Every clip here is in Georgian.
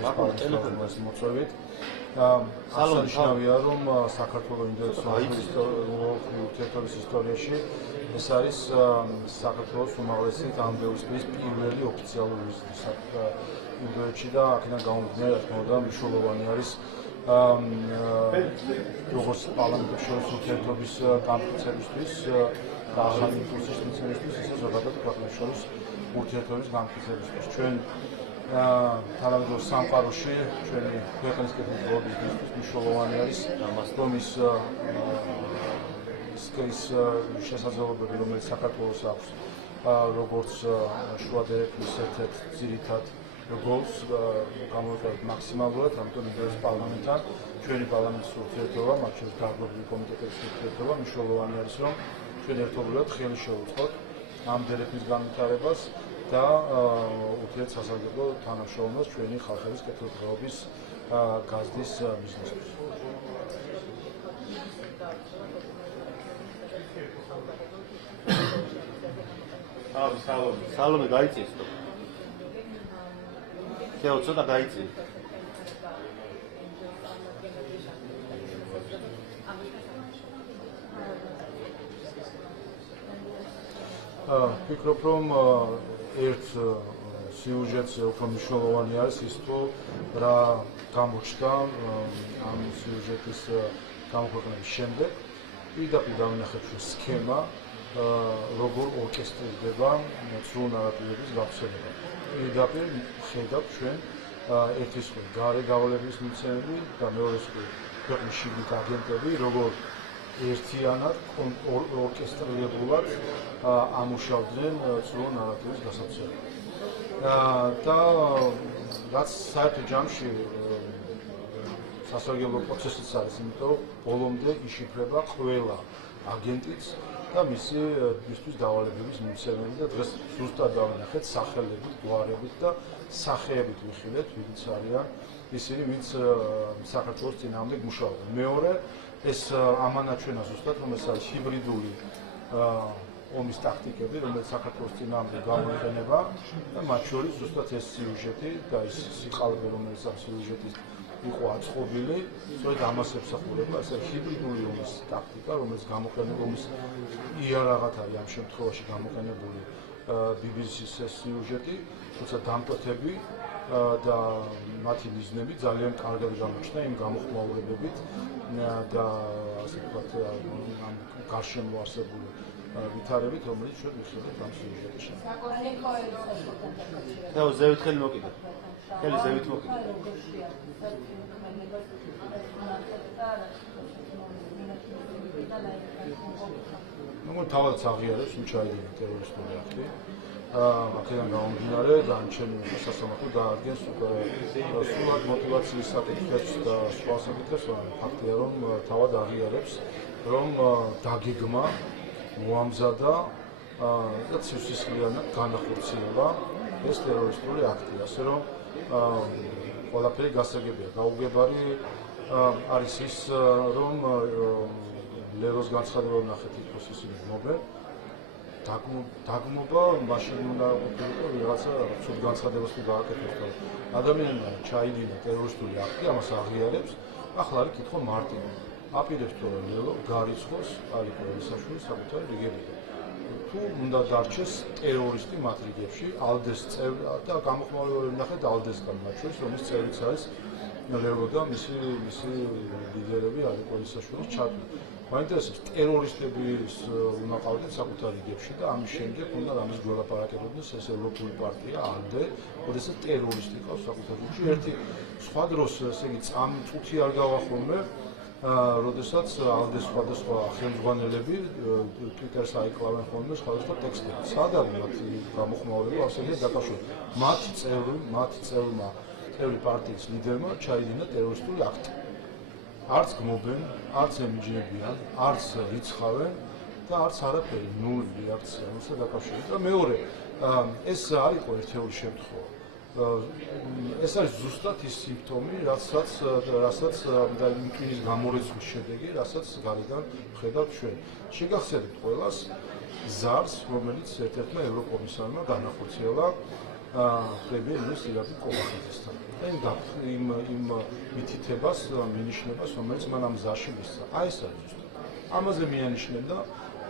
ტელეფონის მოწვევით. აღსანიშნავია, რომ საქართველოს ინდოეთის ურთიერთობის ისტორიაში ეს არის საქართველოს უმაღლესი დამბეუსტის პირველი ოფიციალური ვიზიტი ინდოეთში და აქედან გამომდინარე, რა თქმა უნდა, მნიშვნელოვანი არის როგორც პარლამენტის შორის ურთიერთობის განმტკიცებისთვის და ახალი იმპულსის მიცემისთვის, ისე ზოგადად ქვეყნებს შორის ურთიერთობის განმტკიცებისთვის. ჩვენ თანამედროვე სამყაროში ჩვენი ქვეყნის კეთილდღეობის მნიშვნელოვანი არის რომ ის შესაძლებლობები, რომელიც საქართველოს აქვს, როგორც შუა დერეფნის ერთ-ერთ ძირითად როლს გამოვიყენოთ მაქსიმალურად, ამიტომ ინდოეთის პარლამენტთან ჩვენი პარლამენტის ურთიერთობა, მათ შორის დარგობრივი კომიტეტების ურთიერთობა მნიშვნელოვანი არის, რომ ჩვენ ერთობლივად ხელი შევუწყოთ ამ დერეფნის განვითარებას და ურთიერთსასარგებლო თანამშრომლობას ჩვენი ხალხების კეთილდღეობის გაზრდის მიზნისთვის. სალომე გაიწიეს თუ? თეო ცოტა გაიწიე. ვფიქრობ, რომ ერთ სიუჟეტზე უფრო მნიშვნელოვანი არის ის, თუ რა გამოჩნდა ამ სიუჟეტის გამოქვეყნების შემდეგ. პირდაპირ დავინახეთ ჩვენ სქემა, როგორ ორკესტრირდება ცრუ ნარატივების გავრცელება. პირდაპირ ხედავთ ჩვენ ერთის მხრივ გარე გავალების მიცემები და მეორეს მხრივ ქვეყნის შიგნით აგენტები, როგორ ერთიანად ორკესტრირებულად ამუშავდნენ ცრუ ნარატივის გასაცვლელად. და რაც საერთო ჯამში სასარგებლო პროცესიც არის, იმიტომ რომ ბოლომდე იშიფრება ყველა აგენტიც და მისთვის დავალებების მიცემები და დღეს ზუსტად დავინახეთ სახელებით, გვარებით და სახეებით ვიხილეთ, ვინც არიან ისინი, ვინც საქართველოს წინააღმდეგ მუშაობენ. მეორე, ეს ამანაჩვენა ზუსტად, რომ ეს არის ჰიბრიდული ომის ტაქტიკები, რომელიც საქართველოს წინააღმდეგ გამოიყენება და მათ შორის ზუსტად ეს სიუჟეტი და ის სიყალბე, რომელიც ამ სიუჟეტის იყო აწყობილი, სწორედ ამას ემსახურება, ეს არის ჰიბრიდული ომის ტაქტიკა, რომელიც გამოყენება ომის იარაღად არის ამ შემთხვევაში გამოყენებული BBC-ის ეს სიუჟეტი, თუმცა დამკვეთები და მათი მიზნები ძალიან კარგად გამოჩნდა იმ გამოხმაურებებით და ასე ვთქვათ, ამ გარშემო არსებული ვითარებით, რომელიც ჩვენ ვიხილეთ ამ სიუჟეტში. და ზევით ხელი მოკიდე. ხელი ზევით მოკიდე. ნუ თავადაც აღიარებს უჩაიდინე ტერორისტული აქტი. აქედან გამომდინარე, განჩენი სასამართლო დაადგენს სრულად მოტივაციის საკითხებს და სხვა საკითხებს, ფაქტია, რომ თავად აღიარებს, რომ დაგეგმა მოამზადა და ცივსისხლიანად განახორციელა ეს ტერორისტული აქტი, ასე რომ ყველაფერი გასაგებია. გაუგებარი არის ის, რომ ლეროს განცხადება ვნახეთ, თითქოს ისინი გმობენ. დაგმობა მაშინ უნდა ყოფილიყო ვიღაცა ცუდ განცხადებას თუ გააკეთებს, რომ ადამიანმა ჩაიდინა ტერორისტული აქტი, ამას აღიარებს, ახლა არის კითხვა მარტივი. აპირებს თუ ლელო გარიცხოს ალიკო ელისაშვილის საკუთარი რიგებიდან. თუ უნდა დარჩეს ტერორისტი მათ რიგებში, ალდეს წევრი და გამოხმაურებები ვნახეთ ალდესგან, მათ შორის რომლის წევრიც არის ლელო და მისი ლიდერები ალიკო ელისაშვილის ჩათვლით. მაინტერესებს ტერორისტები უნდა ყავდეთ საკუთარ რიგებში და ამის შემდეგ უნდა რამის გველაპარაკებოდეს ეს ევროპული პარტია ალდე, როდესაც ტერორისტი ყავს საკუთარ რიგში. ერთი სხვა დროს, ესე იგი, წუთი არ გავახურმე, როდესაც ალდეს სხვადასხვა ხელმძღვანელები ტვიტერს აიკლავენ ხოლმე სხვადასხვა ტექსტები. სად არის მათი გამოხმაურება ასეთია დაკავშირებული? მათი წევრი პარტიის ლიდერმა ჩაიდინა ტერორისტული აქტი. არც გმობენ, არც ემიჯნებიან, არც რიცხავენ და არც არაფერი, ნული რეაქცია ამასთან დაკავშირებით. და მეორე, ეს არ იყო ერთეული შემთხვევა. ეს არის ზუსტად ის სიმპტომი, რასაც და იმის გამორიცხვის შედეგი, რასაც გარედან ხედავთ ჩვენ. შეგახსენებთ ყველას ზარს, რომელიც ერთ-ერთმა ევროკომისარმა განახორციელა ხდება იმის ირაკლი კობახიძესთან. და იმ მითითებას, მინიშნებას, რომელიც მან ამ გზაში მისცა. აი ეს არის ზუსტად. ამაზე მიანიშნებდა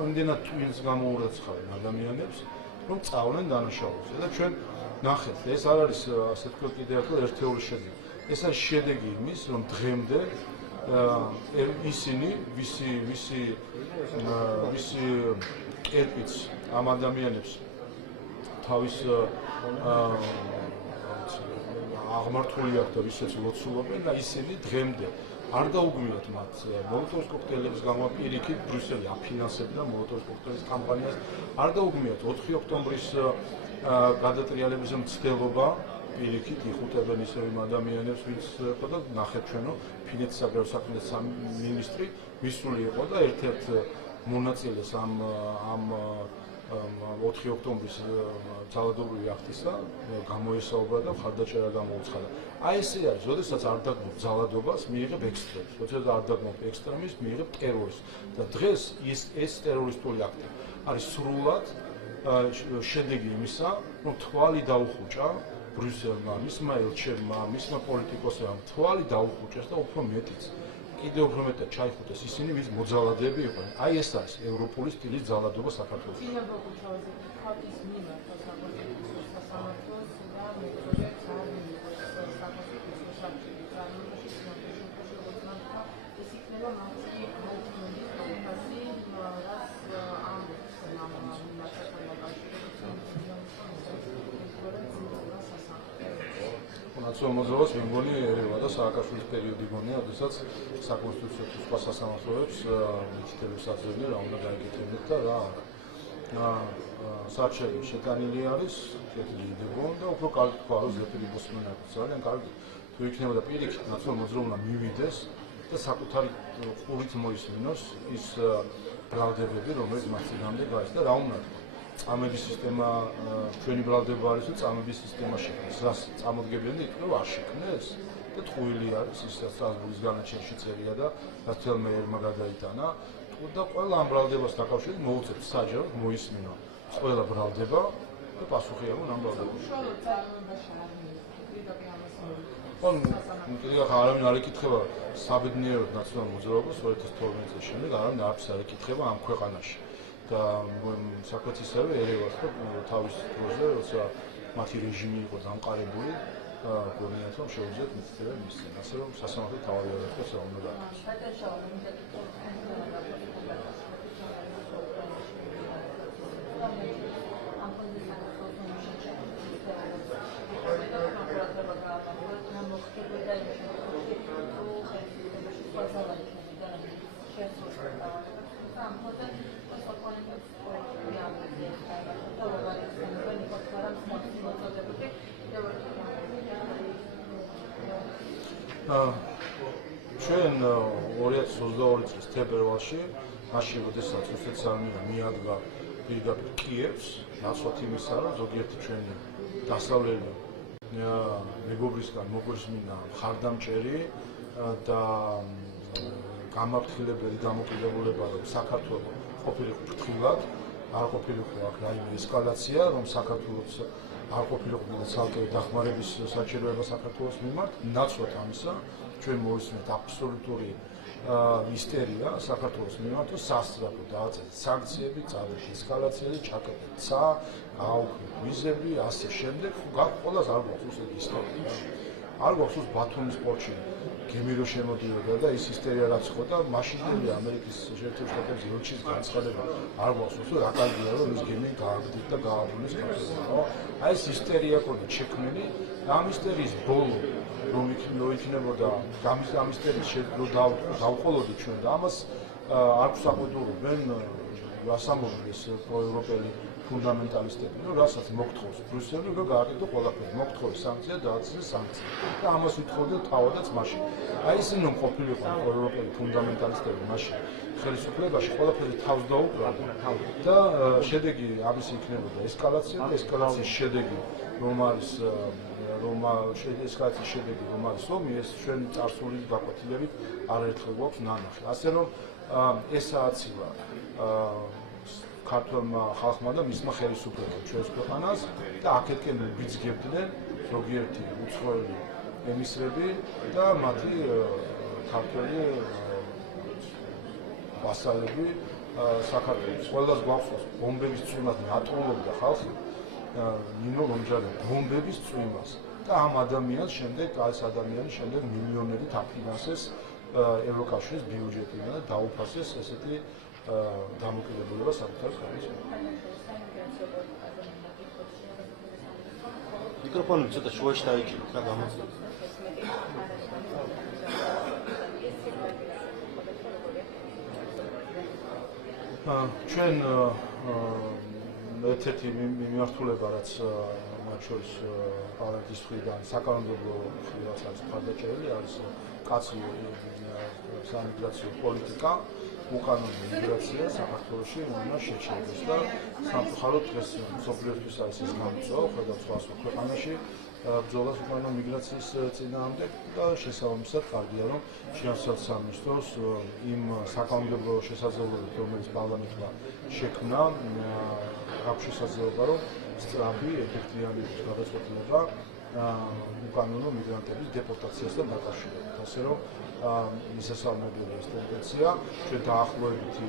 იმდენად twins გამოურაცხავენ ადამიანებს, რომ წავლენ დანაშაულებზე და ჩვენ ნახეთ, ეს არ არის ასე ვთქვათ კიდევ ერთხელ ერთეული შედეგი. ეს არის შედეგი იმის, რომ დღემდე ისინი ვისი კერპიც ამ ადამიანებს თავის აღმართული აქვს და ვისაც ლოცულობენ და ისინი დღემდე არ დაუგმიათ მათ მოლოტოვის კოქტეილების გამოპირიქით ბრიუსელი აფინანსებდა მოლოტოვის კოქტეილის კამპანიას არ დაუგმიათ 4 ოქტომბრის გადატრიალების მცდელობა პირიქით იხუტებენ ისევ იმ ადამიანებს ვინც ხო და ნახეთ ჩვენო ფინეთის საგარეო საქმეთა მინისტრი მისული იყო და ერთ-ერთ მონაწილეს ამ 4 ოქტომბრის ძალადობრივი აქტისა გამოესაუბრა და მხარდაჭერა გამოუცხადა. აი ესე არის, როდესაც არ დაგმობ ძალადობას, მიიღებ ექსტრემიზმს, როდესაც არ დაგმობ ექსტრემიზმს, მიიღებ ტერორიზმს. და დღეს ეს ტერორისტული აქტი არის სრულად შედეგი იმისა, რომ თვალი დაუხუჭა ბრიუსელმა, მისმა ელჩებმა, მისმა პოლიტიკოსებმა თვალი დაუხუჭეს და უფრო მეტიც. კიდევ უფრო მეტად ჩაიხუტეს ისინი, ვინც მოძალადეები იყვნენ. აი ეს არის ევროპული სტილის ძალადობა საქართველოში. ნაციონალურ მოძრაობას მე მგონი ერევა და სააკაშვილის პერიოდი გონია, როდესაც საკონსტიტუციო თუ სხვა სასამართლოებს მითითებებს აძლევდნენ, რა უნდა გაეკეთებინათ და რა არა. საჩელი შეტანილი არის, შეტანილი და უფრო კარგი თქვა, რომ ზეპირი ბოსმენა ძალიან კარგი თუ იქნებოდა პირიქით ნაციონალურ მოძრაობმა მივიდეს და საკუთარი ყურით მოისმინოს ის ბრალდებები, რომელიც მას წინამდე გაიცა და რა უნდა თქვა. წამების სისტემა ჩვენი ბრალდება არის და წამების სისტემა შექმნეს. რას წამოდგებიან და იტყვი რომ არ შექმნეს და ტყუილი არის ის სტრასბურგის განაჩენში წერია და რათელმეიერმა გადაიტანა და ყველა ამ ბრალდებას დაკავშირებით მოუწევთ საჯაროდ მოისმინო ყველა ბრალდება და პასუხი აქვს ამ ბრალდებაში. კიდევ არავინ არ ეკითხება საბედნიეროდ ნაციონალურ მოძრაობას 2012 წლის შემდეგ არავინ არაფერს არ ეკითხება ამ ქვეყანაში. და საქმეც ისევე ერევას და თავის დროზე, როცა მათი რეჟიმი იყო დამყარებული, გონიათ რომ შეუძლიათ მითითება მისცენ, ასე რომ სასამართლო თავი არ იყოს რა უნდა ჩვენ 2022 წლის თებერვალში, მაშინ როდესაც რუსეთის არმია მიადგა პირდაპირ კიევს, ნაცვლად იმისა, რომ ზოგიერთი ჩვენი დასავლელი მეგობრისგან მოგვესმინა მხარდამჭერი და გამაფრთხილებელი დამოკიდებულება, რომ საქართველოს ყოფილიყო ფრთხილად, არ ყოფილიყო აქ რაიმე ესკალაცია, რომ საქართველოს არ ყოფილიყო ცალკე დახმარების საჭიროება საქართველოს მიმართ, ნაცვლად ამისა ჩვენ მოვისმენთ აბსოლუტური ისტერია საქართველოს მიმართ, რომ სასწრაფო დააწესეთ სანქციები, წავიდეთ ესკალაციაზე, ჩაკეტეთ ცა, გააუქმეთ ვიზები, ასე შემდეგ, ყველას არ გვაქვს უსეთი ისტორია. არ გვაქვს ბათუმის პორტში გემირო შემოდიოდა და ის ისტერია რაც იყო და მაშინდელი ამერიკის შეერთებულ შტატების ელჩის განცხადება არ გვაქვს რა კარგია რომ ის გემი გააგდით და გააბრუნეს საქართველოს. აი ეს ისტერია ყოდა შექმნილი და ამ ისტერიის ბოლო რომ იქნებოდა ამ ისტერიის დავყოლოდი ჩვენ და ამას არ გვსაყუდურებენ რასამობენ ეს პროევროპელი ფუნდამენტალისტები, რომ რასაც მოგთხოვს ბრიუსელი, რომ გააკეთო ყველაფერი, მოგთხოვს სანქცია, დააწესოს სანქცია. და ამას ვითხოვდა თავადაც მაშინ. აი ისინი რომ ყოფილიყო პროევროპელი ფუნდამენტალისტები მაშინ ხელისუფლებაში ყველაფერი თავს დაუკრავდა და შედეგი ამის იქნებოდა ესკალაცია და ესკალაციის შედეგი რომ არის ესკალაციის შედეგი რომ არის ომი, ეს ჩვენ წარსული გაკვეთილებით არაერთხელ გვაქვს ნანახი. ასე რომ ეს ააცილა ქართულმა ხალხმა და მისმა ხელისუფლებამ ჩვენს ქვეყანას და აქეთკენ ბიძგებდნენ ზოგიერთი უცხოელი ემისრები და მათი ქართველი ვასალები საქართველოს. ყველას გვახსოვს ბომბების წვიმას ნატყულებდა ხალხი ნინო ლომჯაძე ბომბების წვიმას და ამ ადამიანს შემდეგ ეს ადამიანი შემდეგ მილიონობით აფინანსეს ევროკავშირის ბიუჯეტიდან და დაუფასეს ესეთი დამოკიდებულება საკუთარ ქვეყნის. მიკროფონი ცოტა შუაში დაიჭირეთ რა გამოწვევ. ჩვენ ერთ-ერთი მიმართულება რაც მათ შორის პარლამენტის მხრიდან საკანონმდებლო მხრიდან არის მხარდაჭერილი არის კაცრი სამიგრაციო პოლიტიკა უკანონო მიგრაცია საქართველოში უნდა შეჩერდეს და სამწუხაროდ დღეს მსოფლიოსთვის არის ეს გამოწვევა ხედავთ სხვა ქვეყანაში ბრძოლას უკანონო მიგრაციის წინააღმდეგ და შესაბამისად კარგია რომ შეავსოთ სამინისტროს იმ საკანონმდებლო შესაძლებლობებით რომელიც პარლამენტმა შექმნა აქვს შესაძლებლობა რომ სწრაფი ეფექტიანი გადაწყვეტილება უკანონო მიგრანტების დეპორტაციასთან დაკავშირებით ასე რომ მისასალმებელი ეს ტენდენცია ჩვენ დაახლოებითი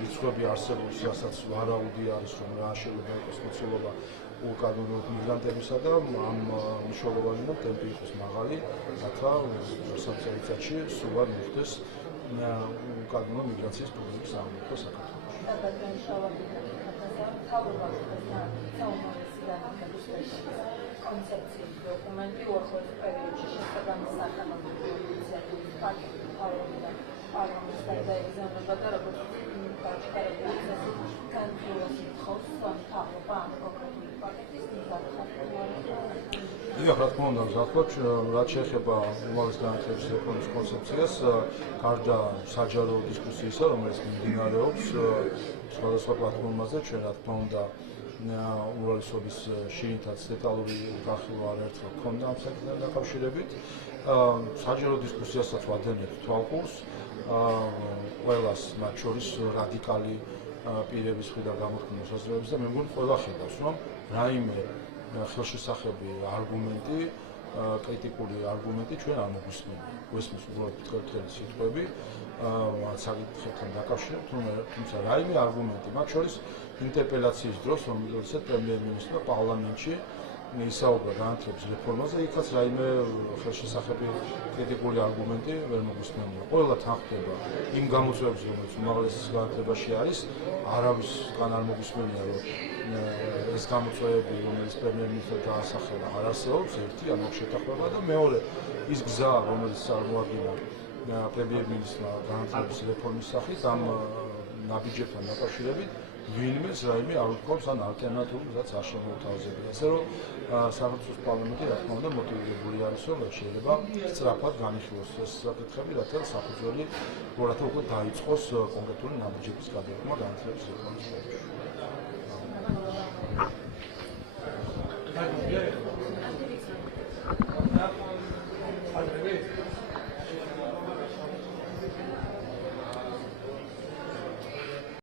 რიცხვები არსებობს რასაც ვარაუდი არის რომ რა შეიძლება იყოს მოცულობა უკანონო მიგრანტებისა და ამ მნიშვნელოვანი ტემპი იყოს მაღალი რათა სამწუხაროდ სულ არ მოხდეს უკანონო მიგრაციის პრობლემის აღმოჩენა საქართველოში. კონცეფციის დოკუმენტი უახლოეს პერიოდში შესაბამის საკანონმდებლო ინიციატივის პაკეტი მთავრობიდან პარლამენტს დაეგზავნება და როგორც გაჩქარებული წესით განხილვას ითხოვს მთავრობა ამ კონკრეტული პაკეტის მიღება. რა თქმა უნდა, გახლავთ, რაც შეეხება უმაღლეს განათლების რეფორმის კონცეფციას, გარდა საჯარო დისკუსიისა, რომელიც მიმდინარეობს სხვადასხვა პლატფორმაზე, ჩვენ რა თქმა უნდა უმრავლესობის შინითაც დეტალური განხილვა არაერთხელ ჰქონდა ამ საკითხთან დაკავშირებით. საჯარო დისკუსიასაც ვადენებთ თვალყურს, ყველას მათ შორის რადიკალი პირების მხრიდან გამოთქმის მოსაზრებებს და მე მგონი ყველა ხედავს, რომ რაიმე ხელშესახები არგუმენტი, კრიტიკული არგუმენტი ჩვენ არ მოგვისმენია. გვესმის უბრალოდ ფთქელი სიტყვები ამ საკითხთან დაკავშირებით, თუმცა რაიმე არგუმენტი, მათ შორის ინტერპელაციის დროს, რომელსაც პრემიერ-მინისტრმა პარლამენტში ისაუბრა განათლების რეფორმაზე, იქაც რაიმე ხელშესახები კრიტიკული არგუმენტი ვერ მოგვისმენია. ყველა თანხმდება იმ გამოწვევებზე, რომელიც უმაღლეს განათლებაში არის, არავისგან არ მოგვისმენია, რომ ეს გამოწვევები, რომელიც პრემიერ-მინისტრმა დაასახელა, არ არსებობს, ერთი არ შეთანხმება და მეორე ის გზა, რომელიც წარმოადგინა პრემიერ-მინისტრმა განათლების რეფორმის სახით ამ ნაბიჯებთან დაკავშირებით ვინმეს რაიმე არ უთქვამს ან ალტერნატიულ რაც არ შემოუთავაზებია. ასე რომ საქართველოს პარლამენტი რა თქმა უნდა მოტივირებული არის რომ შეიძლება სწრაფად განიხილოს ეს საკითხები, რათა საფუძველი რათა უკვე დაიწყოს კონკრეტული ნაბიჯების გადადგმა განათლების რეფორმის პროცესში.